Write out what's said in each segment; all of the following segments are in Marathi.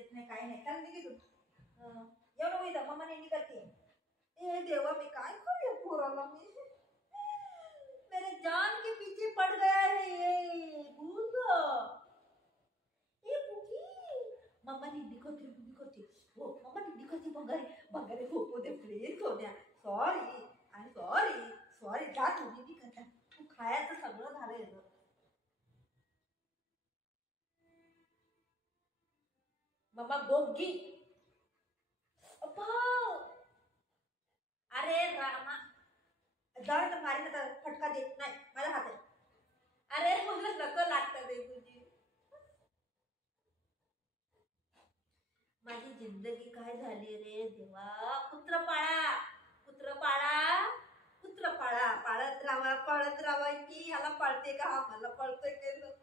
देत नाही काय नाही. कारण निघी तू एवढं होईल मम्मा नेहमी करते. ए देवा मी काय करूया पोराला मी. मेरे जान के पीछे पड़ गया है ये भूत. ए बुगी मम्मा निंदी करते हो. मम्मा निंदी करते बंगारे झोपू दे प्लीज सोन्या. सॉरी आणि सॉरी जा तू निंदी करता. तू खायचं सगळं झालंय. मम्मा गोगी. अरे रामा जाऊ तर मारी तर फटका देत नाही माझ्या हातात. अरे मला नको लागतं ते तुझी. माझी जिंदगी काय झाली रे देवा. कुत्र पाळा पाळत राहा की ह्याला पाळते का मला पाळतोय ते लोक.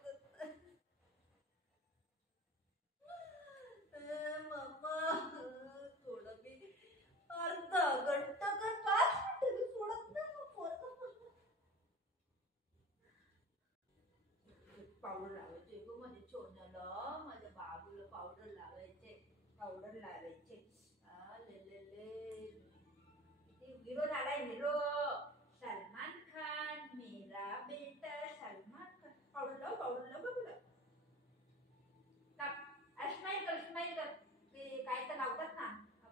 मम्मा थोडं मी अर्धा घंटा का 5 मिनिटं सोडत नाही. पावडर लावायचे ग माझ्या छोण्याला. माझ्या बाबूला पावडर लावायचे. हिरो झालाय हिरो. सलमान खान मेरा बेटा सलमान खान. पावडर लाव बाबूला. स्माइल कर ते काय तर लावतात ना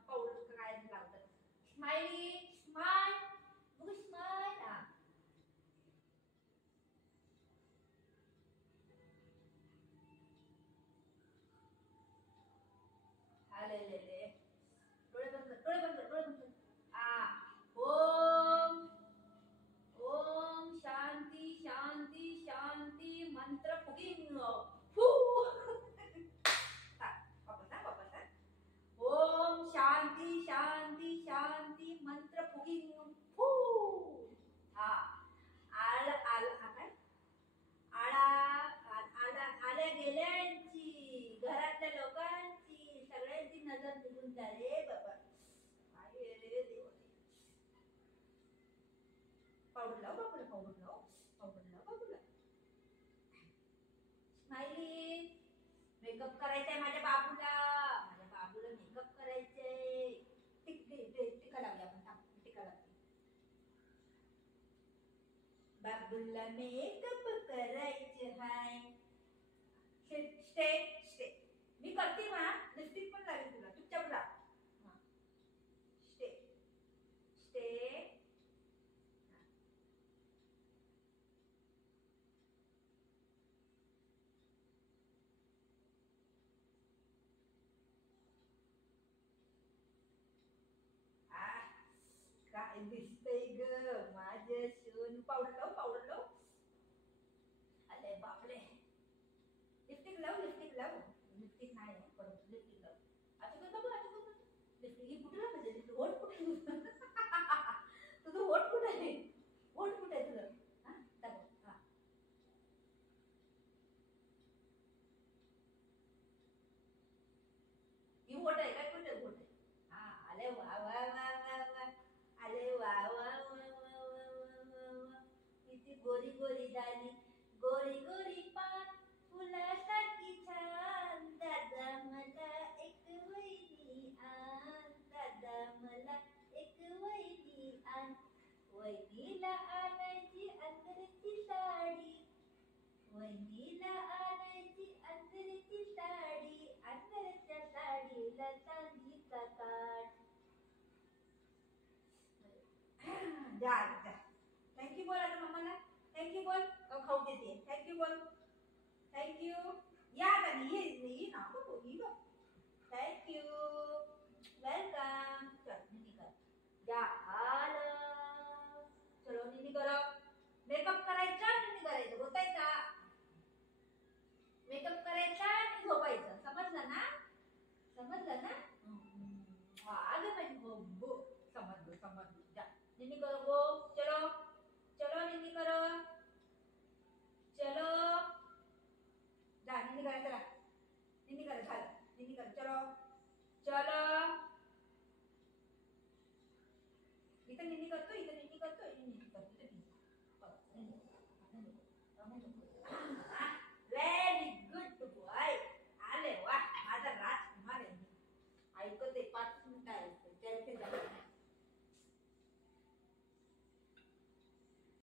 पावडर काय लावतात. स्माइल हा. आले डोळे बंद कर. ओम शांती मंत्र फुगिंग. ओम शांती मंत्र फुगिंग. हा आल्या गेल्यांची घरातल्या लोकांची सगळ्यांची नजर निघून जा रे बाबा. रे देवा. पावडर लाव बाबूला. स्माइली मेकअप करायचंय माझ्या बाबूला मेकअप करायचंय. टिका लावली आपण टिका लावली. बाबूला मेकअप करायचे हाय. स्टे मी करते ना. लिपस्टिक पण लागेल तुला. चुपचाप राहा. स्टे काय दिसतंय ग माझे सून. पावडर लाव. अरे बापरे. लिपस्टिक लाव. लिपस्टिक नाही परत लिपस्टिक लाव. आता लिपस्टिक ही कुठे लावायची. होट कुठे तुझं होट कुठे आहे तुझं. हा ही होट आहे काय कुठे होट आहे. हा आले वा. अरे वा किती गोरी झाली. गोरी पान फुलासारखी छान. दादा मला एक वहिनी आण. वहिनीला आणायची अंतरची साडी. अंतरच्या साडीला चांदीचा काठ. जा थँक्यू बोल आता मम्माला. थँक्यू बोल. खाऊ देते. थँक्यू बोल. थँक्यू या आता ये ना बघ. Thank you welcome. निनी कर या आलं. चलो निनी करो. मेकअप करायचं होताय का. मेकअप करायचा आणि झोपायचं. समजलं ना. आलं माझी बो. समजलं जा निनी करो गो. चलो निनी करो. चलो जा निनी करा. चला निनी करा. झालं निनी करा. चलो इथं निनी करतो.